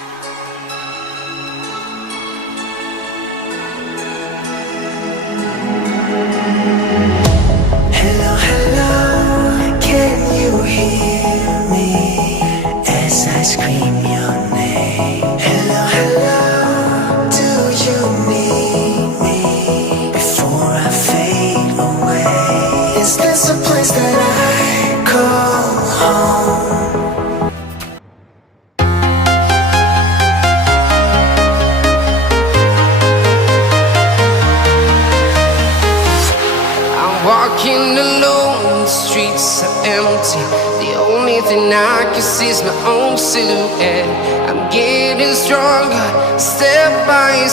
Hello, hello, can you hear me as I scream your name? Hello, hello, do you need me before I fade away? Is this a place that I call home? Walking alone, the streets are empty. The only thing I can see is my own silhouette. I'm getting stronger, step by step.